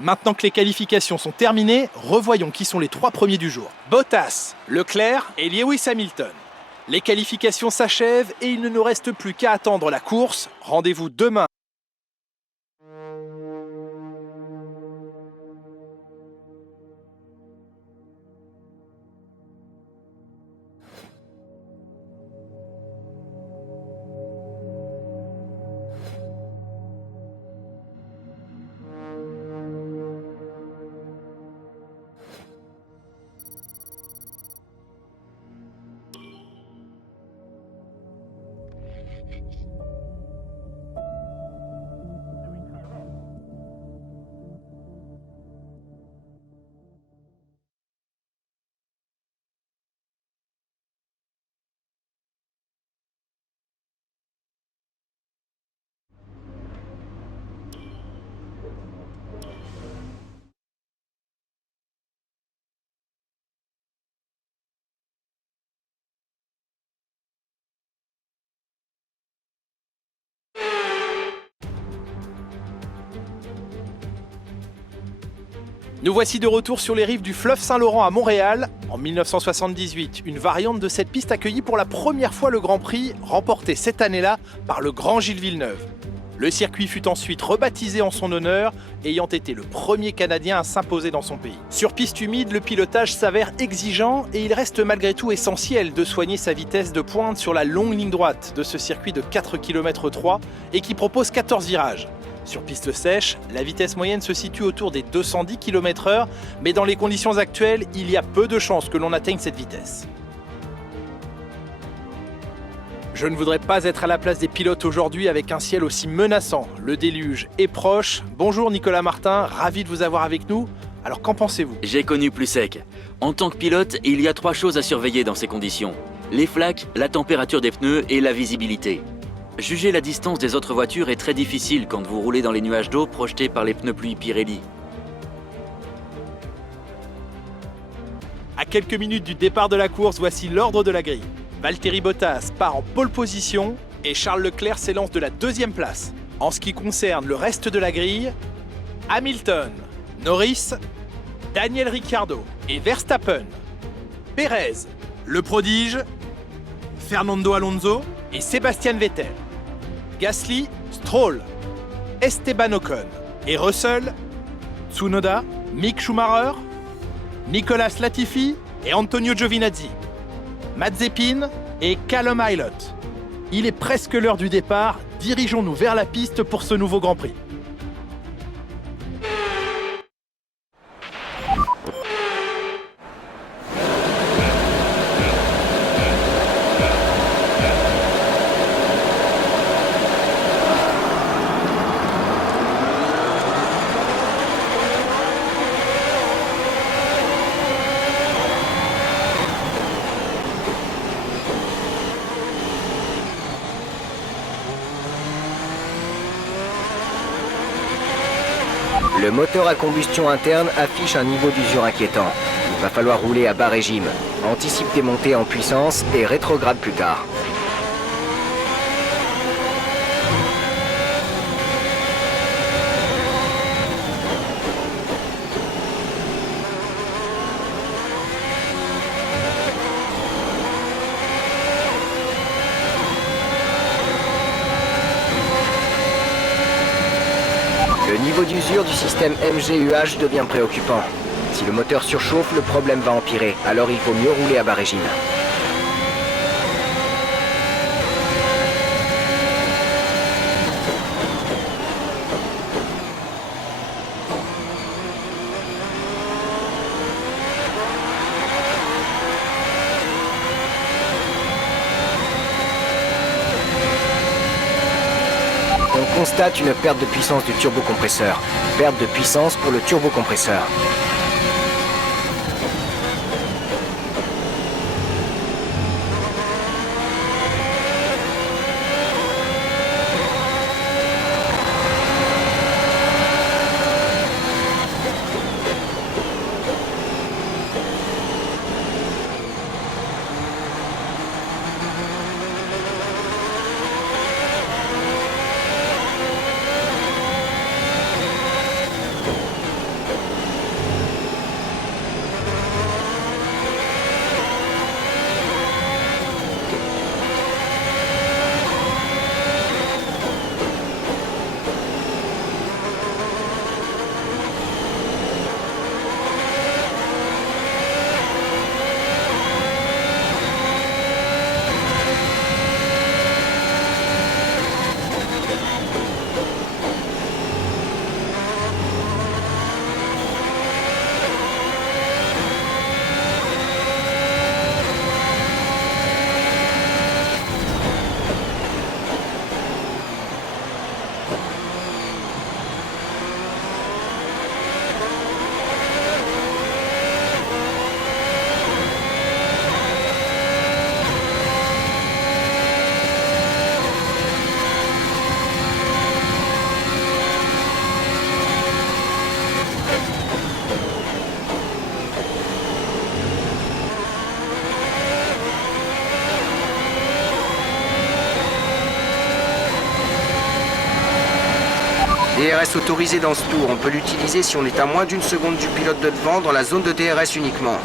Maintenant que les qualifications sont terminées, revoyons qui sont les 3 premiers du jour. Bottas, Leclerc et Lewis Hamilton. Les qualifications s'achèvent et il ne nous reste plus qu'à attendre la course. Rendez-vous demain. Nous voici de retour sur les rives du fleuve Saint-Laurent à Montréal. En 1978, une variante de cette piste accueillit pour la première fois le Grand Prix, remporté cette année-là par le grand Gilles Villeneuve. Le circuit fut ensuite rebaptisé en son honneur, ayant été le premier Canadien à s'imposer dans son pays. Sur piste humide, le pilotage s'avère exigeant et il reste malgré tout essentiel de soigner sa vitesse de pointe sur la longue ligne droite de ce circuit de 4 km 3 et qui propose 14 virages. Sur piste sèche, la vitesse moyenne se situe autour des 210 km/h, mais dans les conditions actuelles, il y a peu de chances que l'on atteigne cette vitesse. Je ne voudrais pas être à la place des pilotes aujourd'hui avec un ciel aussi menaçant. Le déluge est proche. Bonjour Nicolas Martin, ravi de vous avoir avec nous. Alors qu'en pensez-vous? J'ai connu plus sec. En tant que pilote, il y a 3 choses à surveiller dans ces conditions. Les flaques, la température des pneus et la visibilité. Juger la distance des autres voitures est très difficile quand vous roulez dans les nuages d'eau projetés par les pneus pluie Pirelli. À quelques minutes du départ de la course, voici l'ordre de la grille. Valtteri Bottas part en pole position et Charles Leclerc s'élance de la 2e place. En ce qui concerne le reste de la grille, Hamilton, Norris, Daniel Ricciardo et Verstappen, Pérez, le prodige, Fernando Alonso et Sébastien Vettel, Gasly, Stroll, Esteban Ocon et Russell, Tsunoda, Mick Schumacher, Nicolas Latifi et Antonio Giovinazzi, Mazepin et Callum Ilott. Il est presque l'heure du départ, dirigeons-nous vers la piste pour ce nouveau Grand Prix. Le moteur à combustion interne affiche un niveau d'usure inquiétant. Il va falloir rouler à bas régime. Anticipe tes montées en puissance et rétrograde plus tard. Le niveau d'usure du système MGUH devient préoccupant. Si le moteur surchauffe, le problème va empirer, alors il faut mieux rouler à bas régime. On constate une perte de puissance du turbocompresseur. Perte de puissance pour le turbocompresseur. DRS autorisé dans ce tour. On peut l'utiliser si on est à moins d'une seconde du pilote de devant dans la zone de DRS uniquement.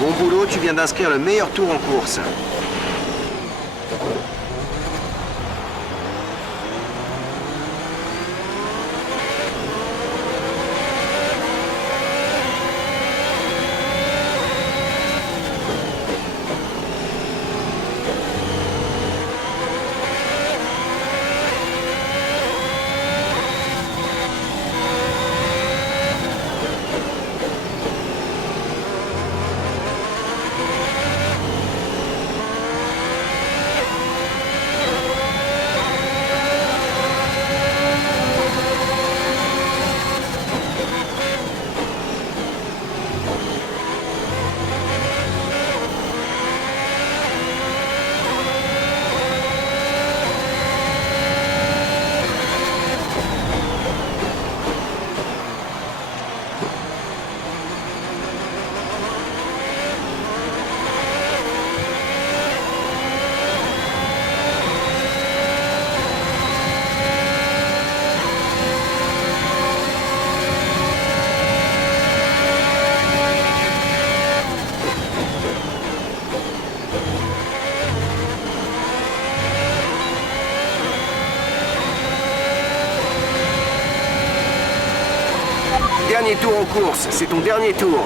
Bon boulot, tu viens d'inscrire le meilleur tour en course. Dernier tour en course, c'est ton dernier tour.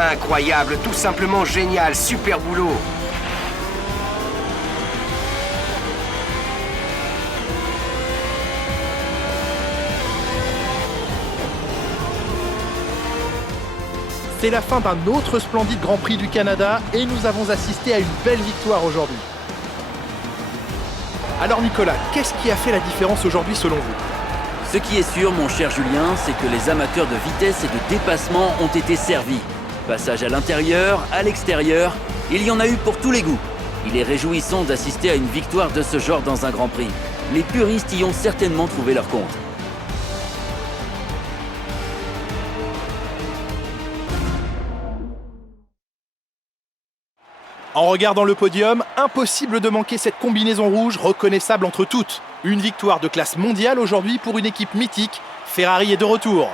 Incroyable, tout simplement génial, super boulot. C'est la fin d'un autre splendide Grand Prix du Canada et nous avons assisté à une belle victoire aujourd'hui. Alors Nicolas, qu'est-ce qui a fait la différence aujourd'hui selon vous ? Ce qui est sûr, mon cher Julien, c'est que les amateurs de vitesse et de dépassement ont été servis. Passage à l'intérieur, à l'extérieur, il y en a eu pour tous les goûts. Il est réjouissant d'assister à une victoire de ce genre dans un Grand Prix. Les puristes y ont certainement trouvé leur compte. En regardant le podium, impossible de manquer cette combinaison rouge reconnaissable entre toutes. Une victoire de classe mondiale aujourd'hui pour une équipe mythique. Ferrari est de retour.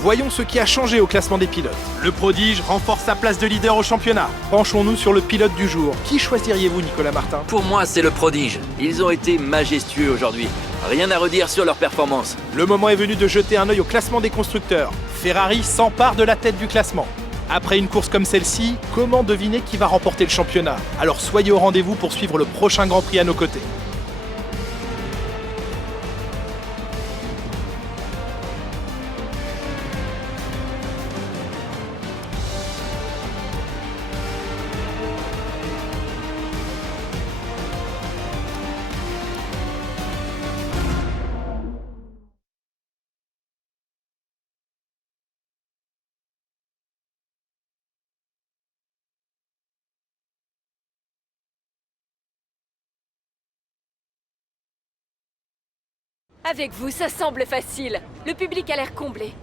Voyons ce qui a changé au classement des pilotes. Le prodige renforce sa place de leader au championnat. Penchons-nous sur le pilote du jour. Qui choisiriez-vous, Nicolas Martin? Pour moi, c'est le prodige. Ils ont été majestueux aujourd'hui. Rien à redire sur leur performance. Le moment est venu de jeter un œil au classement des constructeurs. Ferrari s'empare de la tête du classement. Après une course comme celle-ci, comment deviner qui va remporter le championnat? Alors soyez au rendez-vous pour suivre le prochain Grand Prix à nos côtés. Avec vous, ça semble facile. Le public a l'air comblé.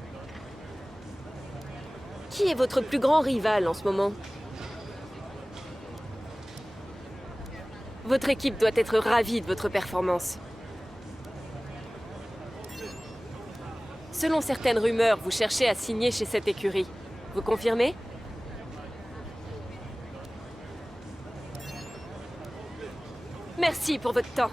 Qui est votre plus grand rival en ce moment? Votre équipe doit être ravie de votre performance. Selon certaines rumeurs, vous cherchez à signer chez cette écurie. Vous confirmez? Merci pour votre temps.